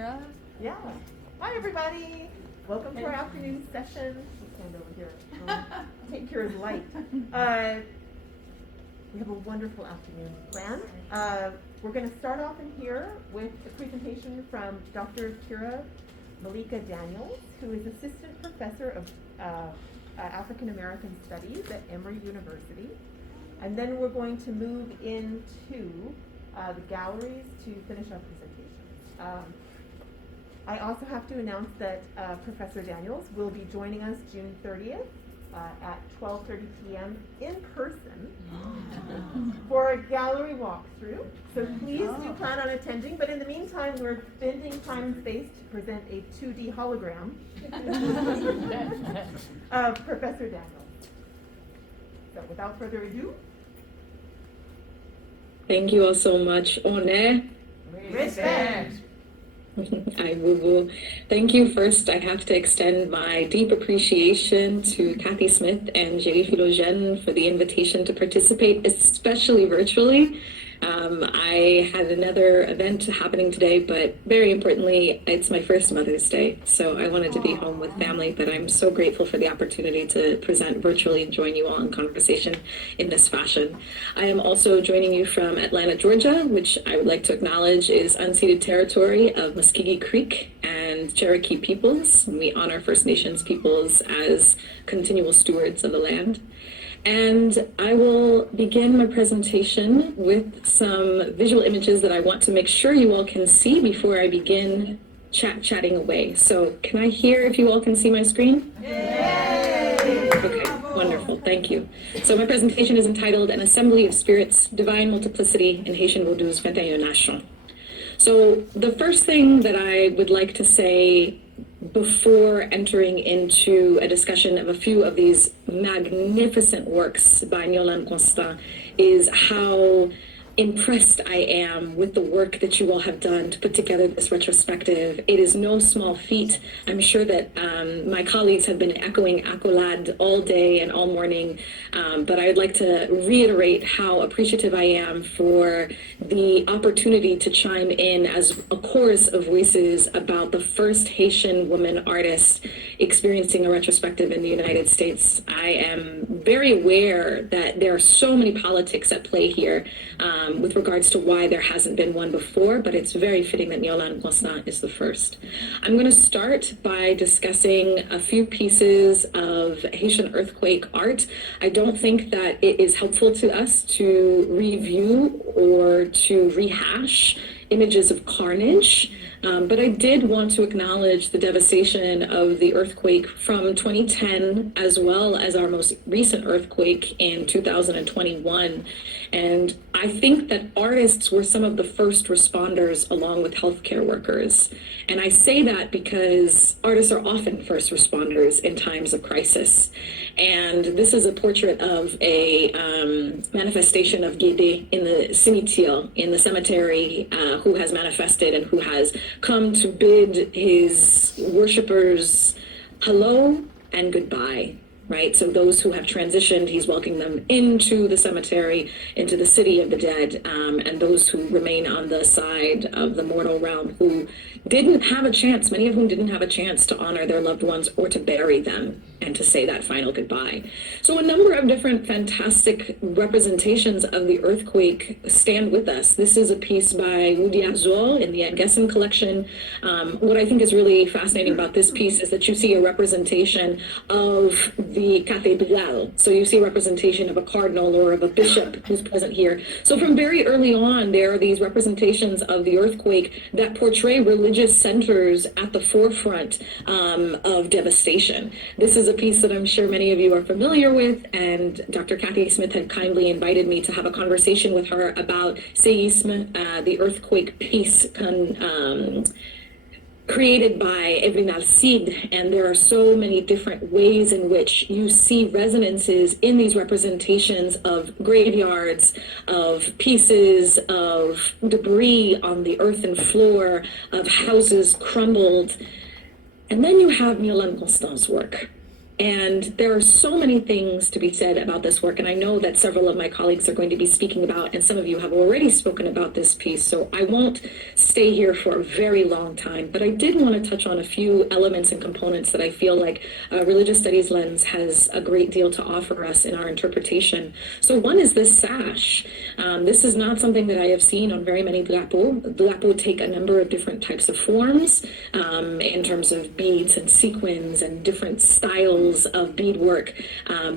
Yeah. Hi, everybody. Welcome to our afternoon session. Let's stand over here. Take Kyrah's light. We have a wonderful afternoon planned. We're going to start off in here with a presentation from Dr. Kyrah Malika Daniels, who is Assistant Professor of African American Studies at Emory University. And then we're going to move into the galleries to finish our presentations. I also have to announce that Professor Daniels will be joining us June 30th at 12:30 p.m. in person for a gallery walkthrough. So please do plan on attending, but in the meantime, we're bending time and space to present a 2D hologram of Professor Daniels. So without further ado. Thank you all so much. Honneur. Respect. Hi, Boo-Boo. Thank you. First, I have to extend my deep appreciation to Kathy Smith and Jerry Philogène for the invitation to participate, especially virtually. I had another event happening today, but very importantly, it's my first Mother's Day. So I wanted to be home with family, but I'm so grateful for the opportunity to present virtually and join you all in conversation in this fashion. I am also joining you from Atlanta, Georgia, which I would like to acknowledge is unceded territory of Muskogee Creek and Cherokee peoples. And we honor First Nations peoples as continual stewards of the land. And I will begin my presentation with some visual images that I want to make sure you all can see before I begin chatting away. So can I hear if you all can see my screen? Yay! Okay, wonderful, thank you. So my presentation is entitled An Assembly of Spirits, Divine Multiplicity in Haitian Vodou's 21 Nation. So the first thing that I would like to say before entering into a discussion of a few of these magnificent works by Myrlande is how impressed I am with the work that you all have done to put together this retrospective. It is no small feat. I'm sure that my colleagues have been echoing accolade all day and all morning, but I would like to reiterate how appreciative I am for the opportunity to chime in as a chorus of voices about the first Haitian woman artist experiencing a retrospective in the United States. I am very aware that there are so many politics at play here with regards to why there hasn't been one before, but it's very fitting that Myrlande is the first. I'm going to start by discussing a few pieces of Haitian earthquake art. I don't think that it is helpful to us to review or to rehash images of carnage. But I did want to acknowledge the devastation of the earthquake from 2010, as well as our most recent earthquake in 2021. And I think that artists were some of the first responders along with healthcare workers. And I say that because artists are often first responders in times of crisis. And this is a portrait of a manifestation of Guédé in the cimetière, in the cemetery, who has manifested and who has come to bid his worshipers hello and goodbye, right? So those who have transitioned, he's welcoming them into the cemetery, into the city of the dead, and those who remain on the side of the mortal realm who didn't have a chance, many of whom didn't have a chance to honor their loved ones or to bury them and to say that final goodbye. So a number of different fantastic representations of the earthquake stand with us. This is a piece by Woody Azor in the Edgessen collection. What I think is really fascinating about this piece is that you see a representation of the cathedral. So you see a representation of a cardinal or of a bishop who's present here. So from very early on, there are these representations of the earthquake that portray religious centers at the forefront of devastation. This is a piece that I'm sure many of you are familiar with, and Dr. Kathy Smith had kindly invited me to have a conversation with her about séisme, the earthquake piece created by Evelyne Alcide, and there are so many different ways in which you see resonances in these representations of graveyards, of pieces of debris on the earthen floor, of houses crumbled. And then you have Myrlande Constant's work. And there are so many things to be said about this work, and I know that several of my colleagues are going to be speaking about, and some of you have already spoken about this piece, so I won't stay here for a very long time, but I did want to touch on a few elements and components that I feel like religious studies lens has a great deal to offer us in our interpretation. So one is this sash. This is not something that I have seen on very many drapeaux. Drapeaux take a number of different types of forms in terms of beads and sequins and different styles of beadwork.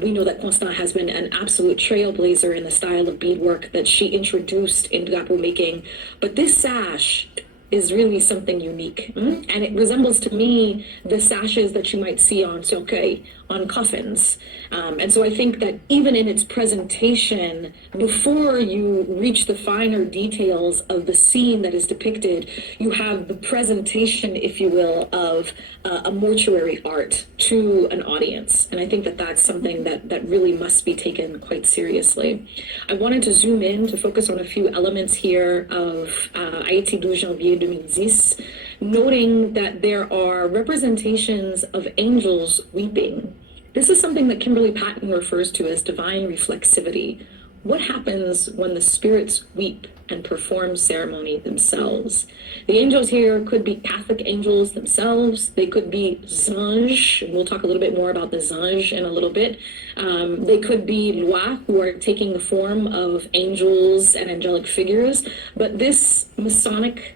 We know that Constant has been an absolute trailblazer in the style of beadwork that she introduced in drapeau making. But this sash is really something unique. And it resembles to me the sashes that you might see on cercueil, on coffins. And so I think that even in its presentation, before you reach the finer details of the scene that is depicted, you have the presentation, if you will, of a mortuary art to an audience. And I think that that's something that really must be taken quite seriously. I wanted to zoom in to focus on a few elements here of Haiti 12 Janvier 2010, noting that there are representations of angels weeping. This is something that Kimberly Patton refers to as divine reflexivity. What happens when the spirits weep and perform ceremony themselves? The angels here could be Catholic angels themselves. They could be zanges. We'll talk a little bit more about the zange in a little bit. They could be lois, who are taking the form of angels and angelic figures. But this Masonic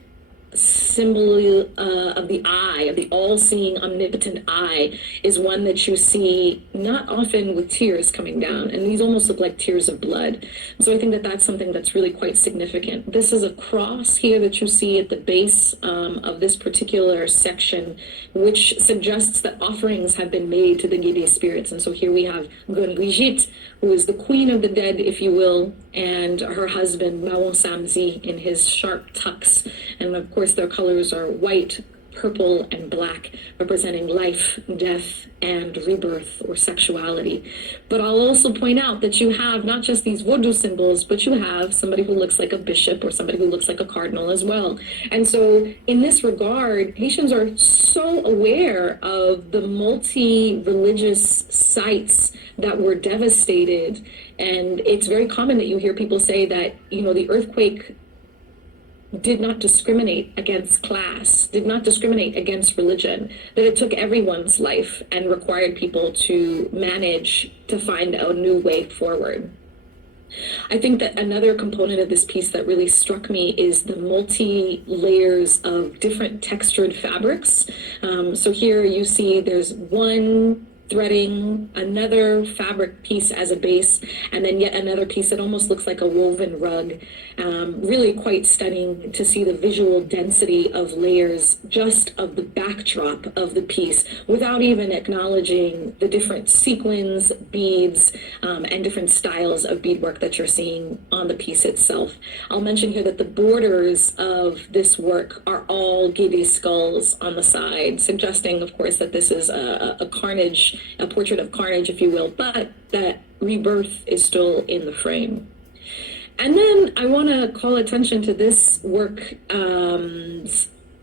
symbol of the eye, of the all-seeing, omnipotent eye, is one that you see not often with tears coming down, and these almost look like tears of blood. So I think that that's something that's really quite significant. This is a cross here that you see at the base of this particular section, which suggests that offerings have been made to the guided spirits. And so here we have Gonne Brigitte, who is the queen of the dead, if you will, and her husband, Mawon Samzi, in his sharp tux. And of course, their colors are white, purple, and black, representing life, death, and rebirth or sexuality. But I'll also point out that you have not just these Vodou symbols, but you have somebody who looks like a bishop or somebody who looks like a cardinal as well. And so in this regard, Haitians are so aware of the multi-religious sites that were devastated. And it's very common that you hear people say that, you know, the earthquake did not discriminate against class, did not discriminate against religion, that it took everyone's life and required people to manage to find a new way forward. I think that another component of this piece that really struck me is the multi-layers of different textured fabrics. So here you see there's one threading, another fabric piece as a base, and then yet another piece that almost looks like a woven rug. Really quite stunning to see the visual density of layers just of the backdrop of the piece without even acknowledging the different sequins, beads, and different styles of beadwork that you're seeing on the piece itself. I'll mention here that the borders of this work are all guédé skulls on the side, suggesting, of course, that this is a carnage, a portrait of carnage, if you will, but that rebirth is still in the frame. And then I want to call attention to this work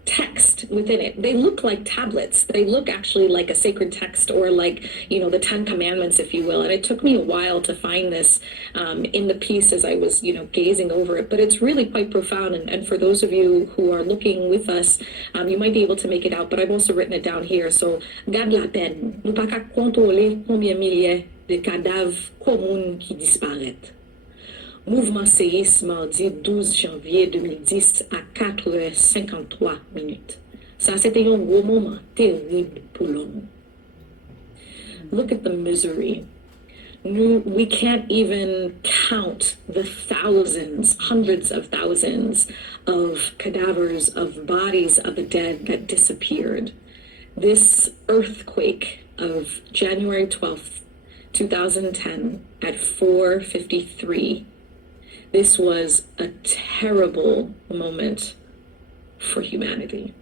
text within it. They look like tablets. They look actually like a sacred text, or like, you know, the 10 Commandments, if you will. And it took me a while to find this in the piece as I was, you know, gazing over it. But it's really quite profound. And for those of you who are looking with us, you might be able to make it out. But I've also written it down here. So, garde la peine. Nous pas qu'à contrôler combien milliers de cadavres communs qui disparaissent. Mouvement séisme mardi 12 janvier 2010 à 4h53. Ça, c'était un gros moment terrible pour l'homme. Look at the misery. We can't even count the thousands, hundreds of thousands of cadavers, of bodies of the dead that disappeared. This earthquake of January 12th, 2010 at 4:53. This was a terrible moment for humanity.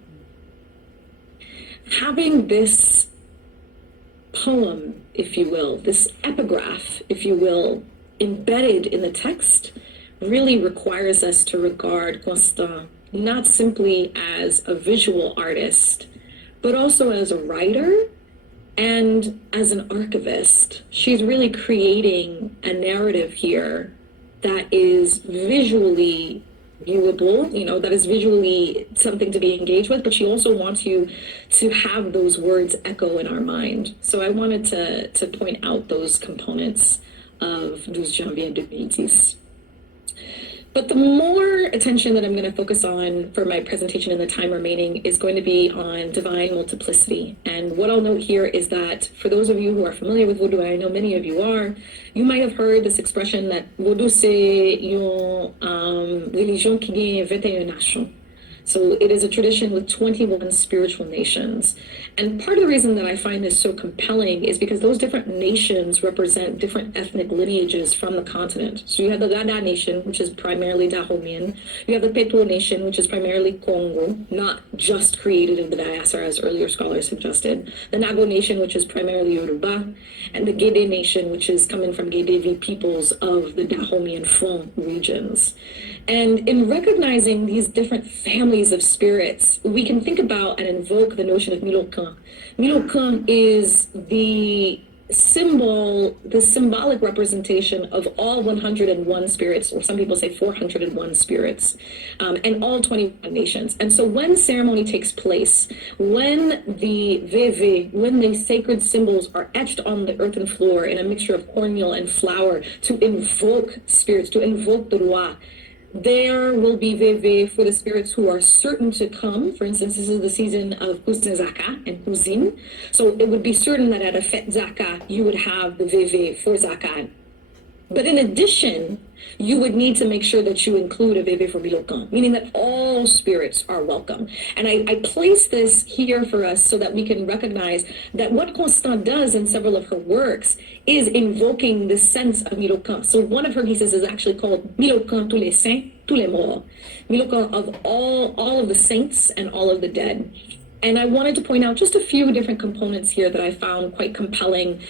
Having this poem, if you will, this epigraph, if you will, embedded in the text really requires us to regard Constant not simply as a visual artist, but also as a writer And as an archivist, she's really creating a narrative here that is visually viewable, you know, that is visually something to be engaged with, but she also wants you to have those words echo in our mind. So I wanted to point out those components of 12 janvier 2010. But the more attention that I'm going to focus on for my presentation in the time remaining is going to be on divine multiplicity. And what I'll note here is that for those of you who are familiar with Vodou, I know many of you are, you might have heard this expression that Vodou c'est une religion qui gagne 21 nations. So it is a tradition with 21 spiritual nations. And part of the reason that I find this so compelling is because those different nations represent different ethnic lineages from the continent. So you have the Gada nation, which is primarily Dahomian. You have the Peto nation, which is primarily Congo, not just created in the diaspora, as earlier scholars suggested. The Nago nation, which is primarily Yoruba. And the Gede nation, which is coming from Gedevi peoples of the Dahomian Fon regions. And in recognizing these different families of spirits, we can think about and invoke the notion of Milokan. Milokan is the symbol, the symbolic representation of all 101 spirits, or some people say 401 spirits, and all 21 nations. And so when ceremony takes place, when the veve, when the sacred symbols are etched on the earthen floor in a mixture of cornmeal and flour to invoke spirits, to invoke the roi, there will be veve for the spirits who are certain to come. For instance, this is the season of Kousin Zaka and Kouzin. So it would be certain that at a Fet Zaka, you would have the veve for Zaka. But in addition, you would need to make sure that you include a veve for Bilokan, meaning that all spirits are welcome. And I place this here for us so that we can recognize that what Constant does in several of her works is invoking this sense of Milokan. So one of her pieces is actually called Milokan tous les saints, tous les morts. Milokan of all of the saints and all of the dead. And I wanted to point out just a few different components here that I found quite compelling.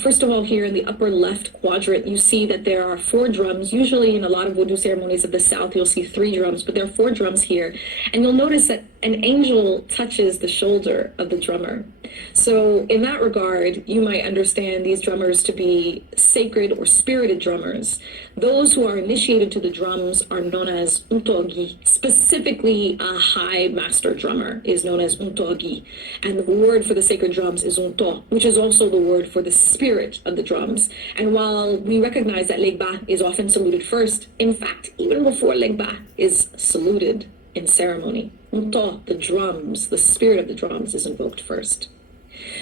First of all, here in the upper left quadrant, you see that there are 4 drums. Usually in a lot of Vodou ceremonies of the South, you'll see 3 drums, but there are 4 drums here. And you'll notice that an angel touches the shoulder of the drummer. So in that regard, you might understand these drummers to be sacred or spirited drummers. Those who are initiated to the drums are known as untogi. Specifically, a high master drummer is known as untogi. And the word for the sacred drums is unto, which is also the word for the spirit of the drums. And while we recognize that legba is often saluted first, in fact, even before legba is saluted in ceremony, unto, the drums, the spirit of the drums is invoked first.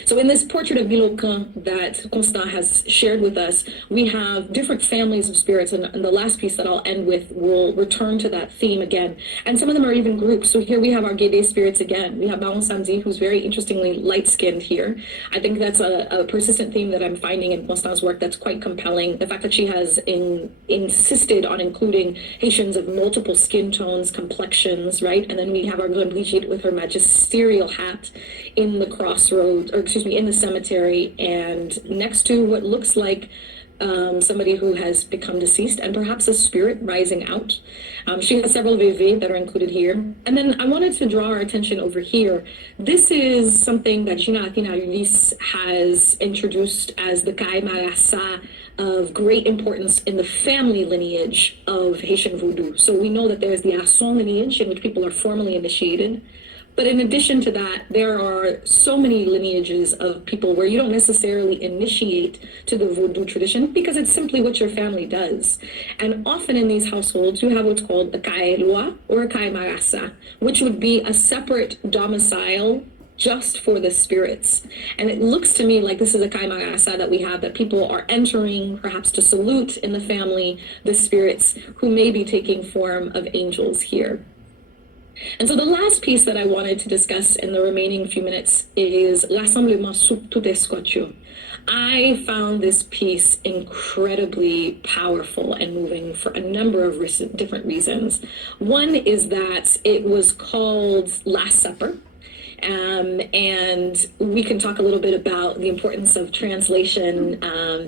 So in this portrait of Bilokan that Constant has shared with us, we have different families of spirits, and the last piece that I'll end with will return to that theme again. And some of them are even groups. So here we have our Gede spirits again. We have Baon Samzi, who's very interestingly light-skinned here. I think that's a persistent theme that I'm finding in Constant's work that's quite compelling. The fact that she has insisted on including Haitians of multiple skin tones, complexions, right? And then we have our Grande Brigitte with her magisterial hat in the crossroads, or excuse me, in the cemetery, and next to what looks like somebody who has become deceased, and perhaps a spirit rising out. She has several veve that are included here. And then I wanted to draw our attention over here. This is something that Gina Athina Ulysse has introduced as the Kai Marasa of great importance in the family lineage of Haitian Vodou. So we know that there's the Asson lineage in which people are formally initiated. But in addition to that, there are so many lineages of people where you don't necessarily initiate to the Vodou tradition because it's simply what your family does. And often in these households, you have what's called a Kaelua or a Kai Marasa, which would be a separate domicile just for the spirits. And it looks to me like this is a Kai Marasa that we have, that people are entering perhaps to salute in the family the spirits who may be taking form of angels here. And so the last piece that I wanted to discuss in the remaining few minutes is L'Assemblement sous tout escotio. I found this piece incredibly powerful and moving for a number of different reasons. One is that it was called Last Supper. And we can talk a little bit about the importance of translation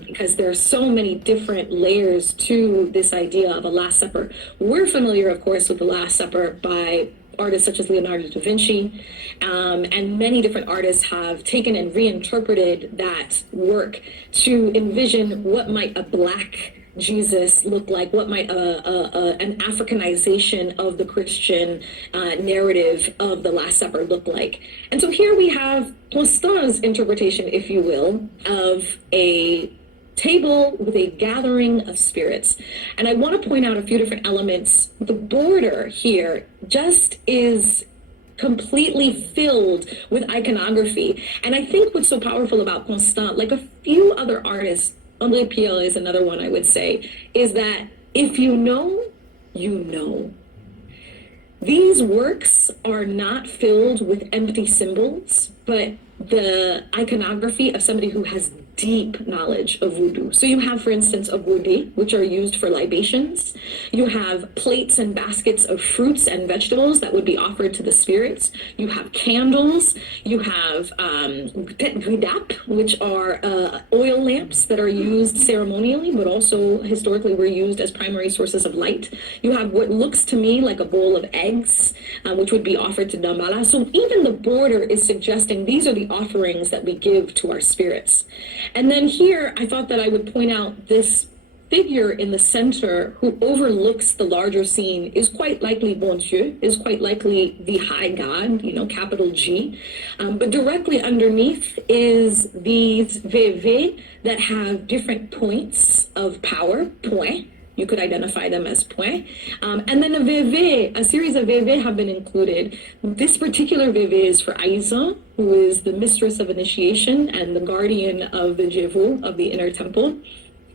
because there are so many different layers to this idea of a Last Supper. We're familiar, of course, with the Last Supper by artists such as Leonardo da Vinci, and many different artists have taken and reinterpreted that work to envision what might a Black Jesus look like, what might an Africanization of the Christian narrative of the Last Supper look like. And so here we have Constant's interpretation, if you will, of a table with a gathering of spirits. And I want to point out a few different elements. The border here just is completely filled with iconography. And I think what's so powerful about Constant, like a few other artists, André Pierre is another one I would say, is that if you know, you know. These works are not filled with empty symbols, but the iconography of somebody who has deep knowledge of voodoo. So you have, for instance, a gourdet, which are used for libations. You have plates and baskets of fruits and vegetables that would be offered to the spirits. You have candles. You have gridap, which are oil lamps that are used ceremonially, but also historically were used as primary sources of light. You have what looks to me like a bowl of eggs, which would be offered to Dambala. So even the border is suggesting these are the offerings that we give to our spirits. And then here, I thought that I would point out this figure in the center who overlooks the larger scene is quite likely Bon Dieu, is quite likely the high God, capital G. But directly underneath is these VV that have different points of power, point. You could identify them as point. And then a series of VV have been included. This particular VV is for Aizan, who is the mistress of initiation and the guardian of the Jevu, of the inner temple.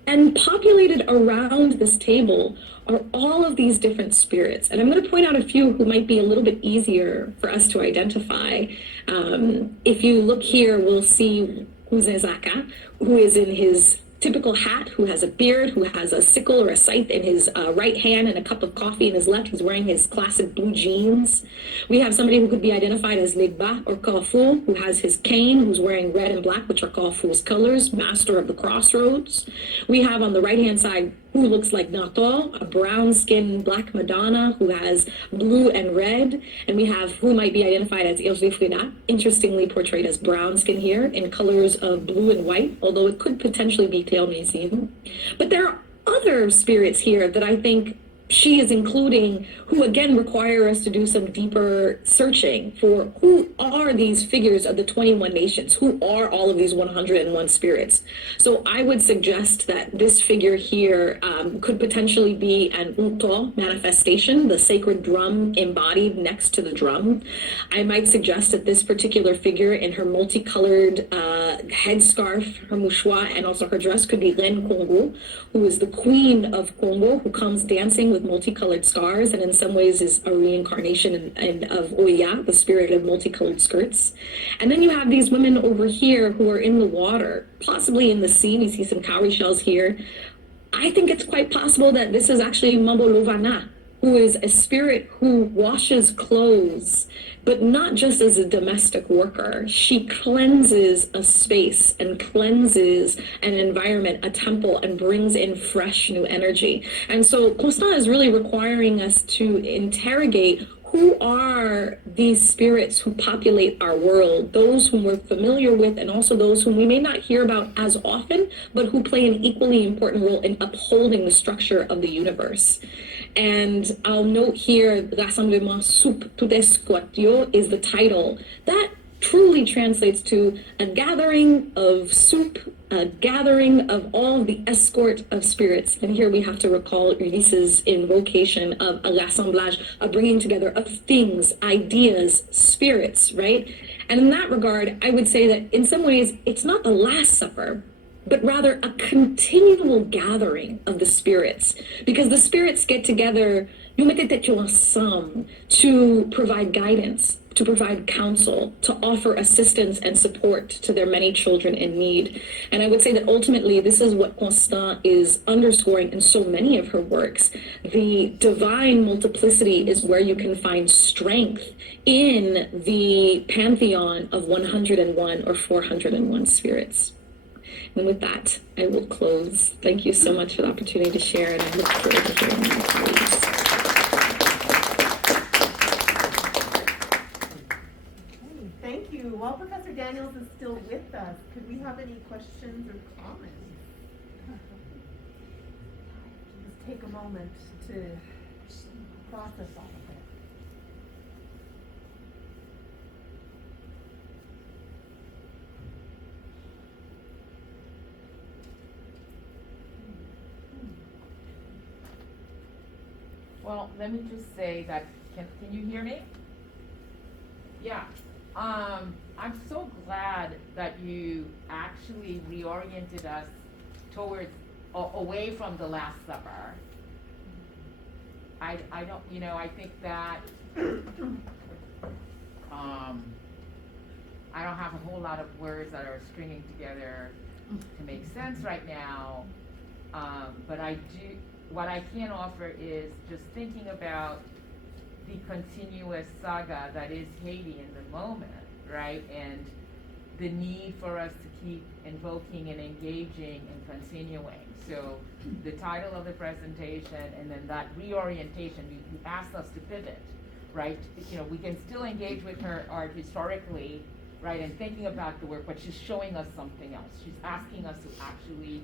And populated around this table are all of these different spirits. And I'm going to point out a few who might be a little bit easier for us to identify. If you look here, we'll see Uzezaka, who is in his typical hat, who has a beard, who has a sickle or a scythe in his right hand and a cup of coffee in his left. He's wearing his classic blue jeans. We have somebody who could be identified as Legba or Kafou, who has his cane, who's wearing red and black, which are Kafou's colors, master of the crossroads. We have on the right-hand side who looks like Nato, a brown-skinned black Madonna who has blue and red. And we have who might be identified as Hervé Freda, interestingly portrayed as brown skin here in colors of blue and white, although it could potentially be Cléomésine. But there are other spirits here that I think she is including, who again require us to do some deeper searching for who are these figures of the 21 nations, who are all of these 101 spirits. So I would suggest that this figure here could potentially be an Uto manifestation, the sacred drum embodied next to the drum. I might suggest that this particular figure in her multicolored headscarf, her mouchoir, and also her dress could be Reine Congo, who is the queen of Congo, who comes dancing with multicolored scars, and in some ways is a reincarnation of Oya, the spirit of multicolored skirts. And then you have these women over here who are in the water, possibly in the sea. We see some cowrie shells here. I think it's quite possible that this is actually Mambo Lovana, who is a spirit who washes clothes, but not just as a domestic worker. She cleanses a space and cleanses an environment, a temple, and brings in fresh new energy. And so Constant is really requiring us to interrogate who are these spirits who populate our world, those whom we're familiar with and also those whom we may not hear about as often, but who play an equally important role in upholding the structure of the universe. And I'll note here, Rassemblement Soup Tout Esquatio is the title. That truly translates to a gathering of soup, a gathering of all the escort of spirits. And here we have to recall Ulysses' invocation of a rassemblage, a bringing together of things, ideas, spirits, right? And in that regard, I would say that in some ways, it's not the Last Supper, but rather a continual gathering of the spirits, because the spirits get together to provide guidance, to provide counsel, to offer assistance and support to their many children in need. And I would say that ultimately this is what Constant is underscoring in so many of her works. The divine multiplicity is where you can find strength in the pantheon of 101 or 401 spirits. And with that, I will close. Thank you so much for the opportunity to share, and I look forward to hearing my colleagues. Daniels is still with us, could we have any questions or comments? Just take a moment to process all of it. Well, let me just say that, can you hear me? Yeah. I'm so glad that you actually reoriented us towards, away from the Last Supper. I don't, I think that, I don't have a whole lot of words that are stringing together to make sense right now, but what I can offer is just thinking about the continuous saga that is Haiti in the moment, right? And the need for us to keep invoking and engaging and continuing. So the title of the presentation and then that reorientation, you asked us to pivot, right? We can still engage with her art historically, right? And thinking about the work, but she's showing us something else. She's asking us to actually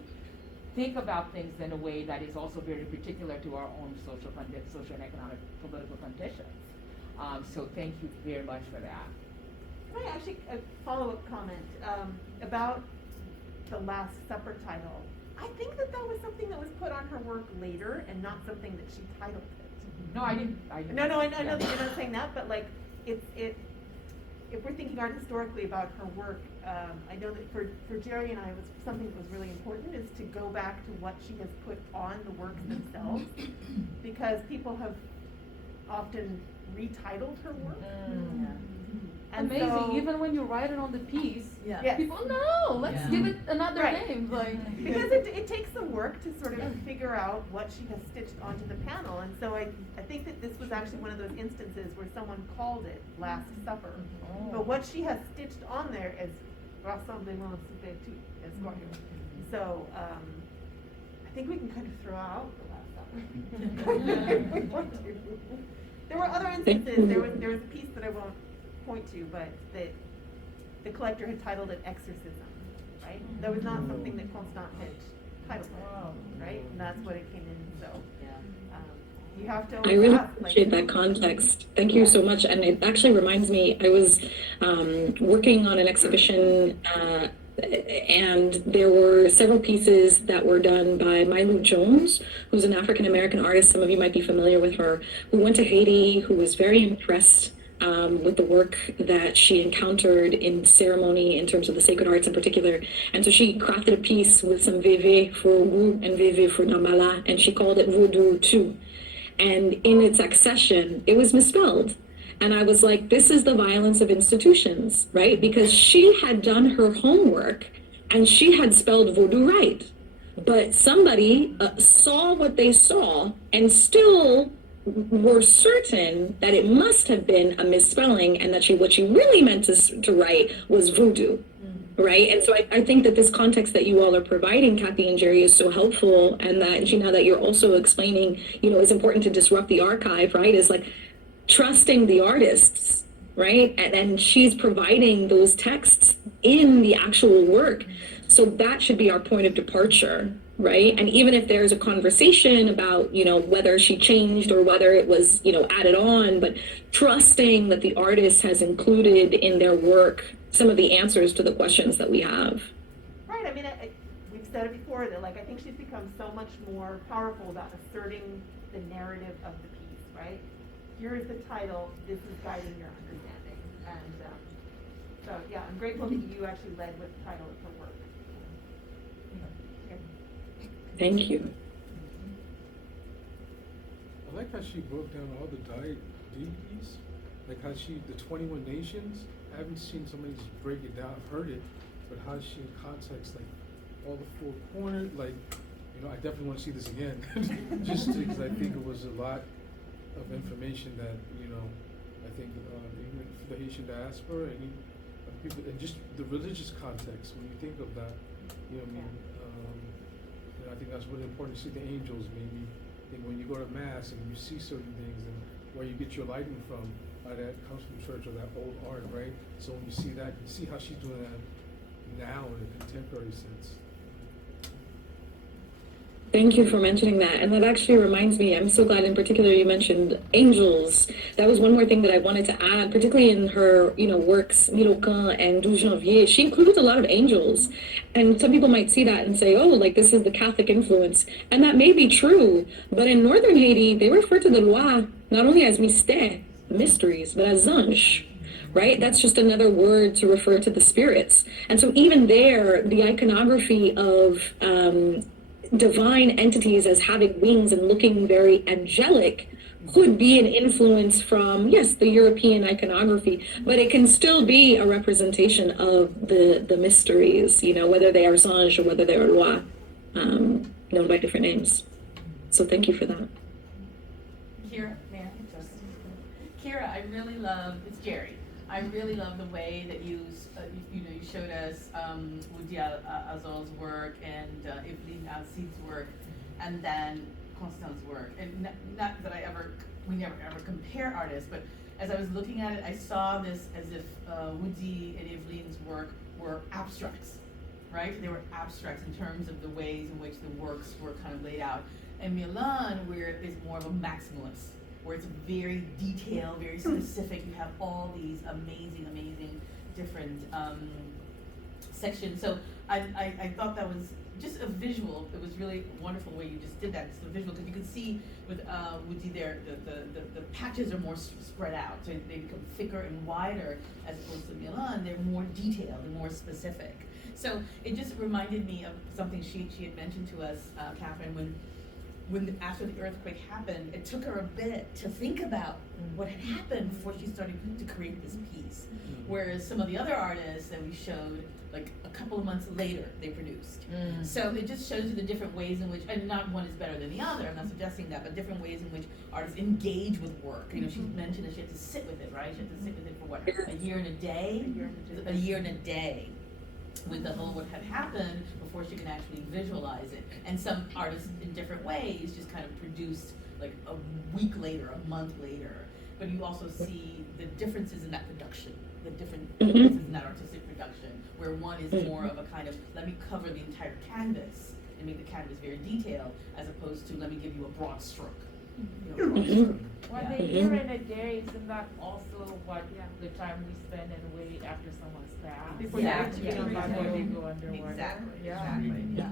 think about things in a way that is also very particular to our own social and economic political conditions. So thank you very much for that. Can I actually, a follow-up comment about the Last Supper title? I think that was something that was put on her work later and not something that she titled it. No, I didn't. No, I know that you're not saying that, but like, if we're thinking art historically about her work, I know that for Jerry and I, something that was really important is to go back to what she has put on the works themselves, because people have often retitled her work. And amazing, so, even when you write it on the piece, yes. people, no, let's give it another Right. name. Like, because it takes some work to sort of figure out what she has stitched onto the panel, and so I think that this was actually one of those instances where someone called it Last Supper, but what she has stitched on there is Rassemblement Super Tout Esquire. So I think we can kind of throw out the Last Supper. If we want to. There were other instances. There was a piece that I won't point to, but that the collector had titled it Exorcism, right? That was not something that Constant had titled it, right? And that's what it came in, so. You have to I really ask, appreciate that context. Thank you so much. And it actually reminds me, I was working on an exhibition and there were several pieces that were done by Mylou Jones, who's an African-American artist. Some of you might be familiar with her, who went to Haiti, who was very impressed with the work that she encountered in ceremony in terms of the sacred arts in particular. And so she crafted a piece with some Veve for Wu and Veve for Nambala, and she called it Vodou 2. And in its accession, it was misspelled. And I was like, this is the violence of institutions, right? Because she had done her homework and she had spelled Vodou right. But somebody saw what they saw and still were certain that it must have been a misspelling and that what she really meant to write was voodoo, right? And so I think that this context that you all are providing, Kathy and Jerry, is so helpful, and that, Gina, that you're also explaining, it's important to disrupt the archive, right? Is like trusting the artists, right? And she's providing those texts in the actual work. So that should be our point of departure, right? And even if there's a conversation about, whether she changed or whether it was, added on, but trusting that the artist has included in their work some of the answers to the questions that we have. Right, I mean, we've said it before that, I think she's become so much more powerful about asserting the narrative of the piece, right? Here is the title, this is guiding your understanding. And so, yeah, I'm grateful that you actually led with the title of her work. Thank you. I like how she broke down all the deities, like how the 21 nations. I haven't seen somebody just break it down, heard it, but how she in context, all the four corners, I definitely want to see this again, just because I think it was a lot of information that, I think even for the Haitian diaspora and people, and just the religious context, when you think of that, I think that's really important to see the angels, maybe. I think when you go to mass and you see certain things and where you get your lighting from, that comes from church or that old art, right? So when you see that, you see how she's doing that now in a contemporary sense. Thank you for mentioning that. And that actually reminds me, I'm so glad in particular you mentioned angels. That was one more thing that I wanted to add, particularly in her, works, Mirocan and 12 Janvier. She includes a lot of angels. And some people might see that and say, oh, like this is the Catholic influence. And that may be true. But in northern Haiti, they refer to the Loa not only as mystère, mysteries, but as ange. Right? That's just another word to refer to the spirits. And so even there, the iconography of divine entities as having wings and looking very angelic could be an influence from, yes, the European iconography, but it can still be a representation of the mysteries, whether they are anges or whether they are lois, known by different names. So thank you for that. Kyrah, Kyrah, I really love, it's Jerry. I really love the way that you showed us Woody Azol's work and Evelyn Alcide's work, and then Constance's work. And not that we never ever compare artists, but as I was looking at it, I saw this as if Woody and Evelyn's work were abstracts, right? They were abstracts in terms of the ways in which the works were kind of laid out. And Myrlande, where it's more of a maximalist, where it's very detailed, very specific. You have all these amazing, amazing different sections. So I thought that was just a visual. It was really wonderful the way you just did that. Just a visual, because you can see with Woody there, the patches are more spread out, so they become thicker and wider, as opposed to Myrlande, they're more detailed and more specific. So it just reminded me of something she had mentioned to us, Catherine, when after the earthquake happened, it took her a bit to think about what had happened before she started to create this piece. Whereas some of the other artists that we showed, like a couple of months later, they produced. So it just shows you the different ways in which, and not one is better than the other, I'm not suggesting that, but different ways in which artists engage with work. She mentioned that she had to sit with it, right? She had to sit with it for what, a year and a day? A year and a day. With the whole what had happened before she can actually visualize it. And some artists in different ways just kind of produced like a week later, a month later. But you also see the differences in that production, the different differences in that artistic production, where one is more of a kind of, let me cover the entire canvas and make the canvas very detailed, as opposed to let me give you a broad stroke. Well, the year and a day, isn't that also what the time we spend and wait after someone's passed? Before they actually Before they go underwater. Exactly. Yeah. Exactly. Yeah.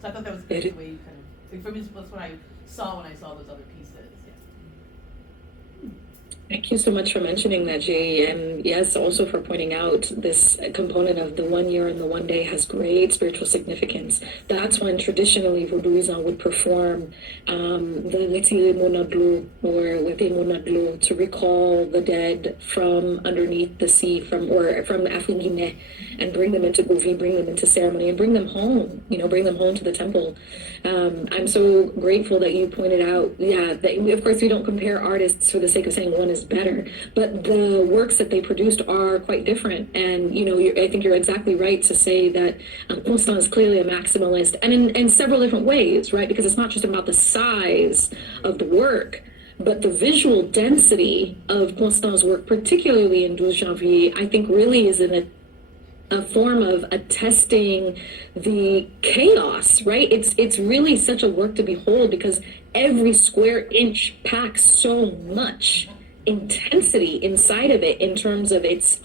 So I thought that was good the way you kind of, for me, that's what I saw when I saw those other pieces. Thank you so much for mentioning that, Jay, and yes, also for pointing out this component of the 1 year and the 1 day has great spiritual significance. That's when traditionally Vodouisans would perform the Retire Monadlo or Wete Monadlo to recall the dead from underneath the sea, from Afringine, and bring them into Govi, bring them into ceremony, and bring them home, bring them home to the temple. I'm so grateful that you pointed out, that of course we don't compare artists for the sake of saying one is better, but the works that they produced are quite different. And I think you're exactly right to say that Constance is clearly a maximalist, and in several different ways, right? Because it's not just about the size of the work, but the visual density of Constance's work, particularly in 12 Janvier, I think really is in a form of attesting the chaos, right? It's really such a work to behold, because every square inch packs so much intensity inside of it in terms of its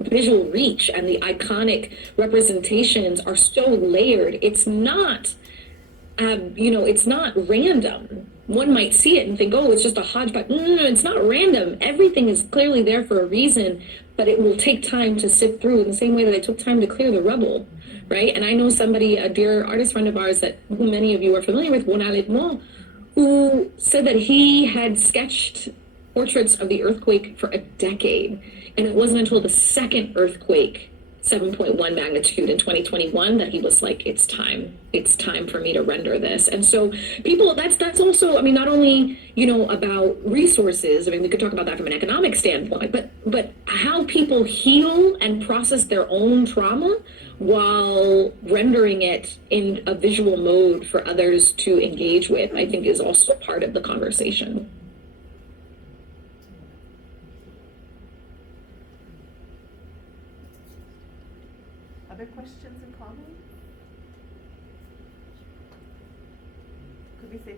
visual reach, and the iconic representations are so layered. It's not it's not random. One might see it and think, oh, it's just a hodgepodge. No, it's not random. Everything is clearly there for a reason, but it will take time to sift through in the same way that it took time to clear the rubble, right? And I know somebody, a dear artist friend of ours who many of you are familiar with, Bonal, who said that he had sketched portraits of the earthquake for a decade, and it wasn't until the second earthquake, 7.1 magnitude in 2021, that he was like, it's time for me to render this. And so people, that's also, not only about resources, we could talk about that from an economic standpoint, but how people heal and process their own trauma while rendering it in a visual mode for others to engage with, I think is also part of the conversation.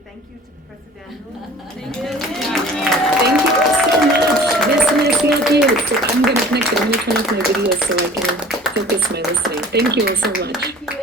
thank you to Professor Daniels. Thank you. Thank you all so much. Merci beaucoup. So I'm going to turn off my video so I can focus my listening. Thank you all so much. Thank you.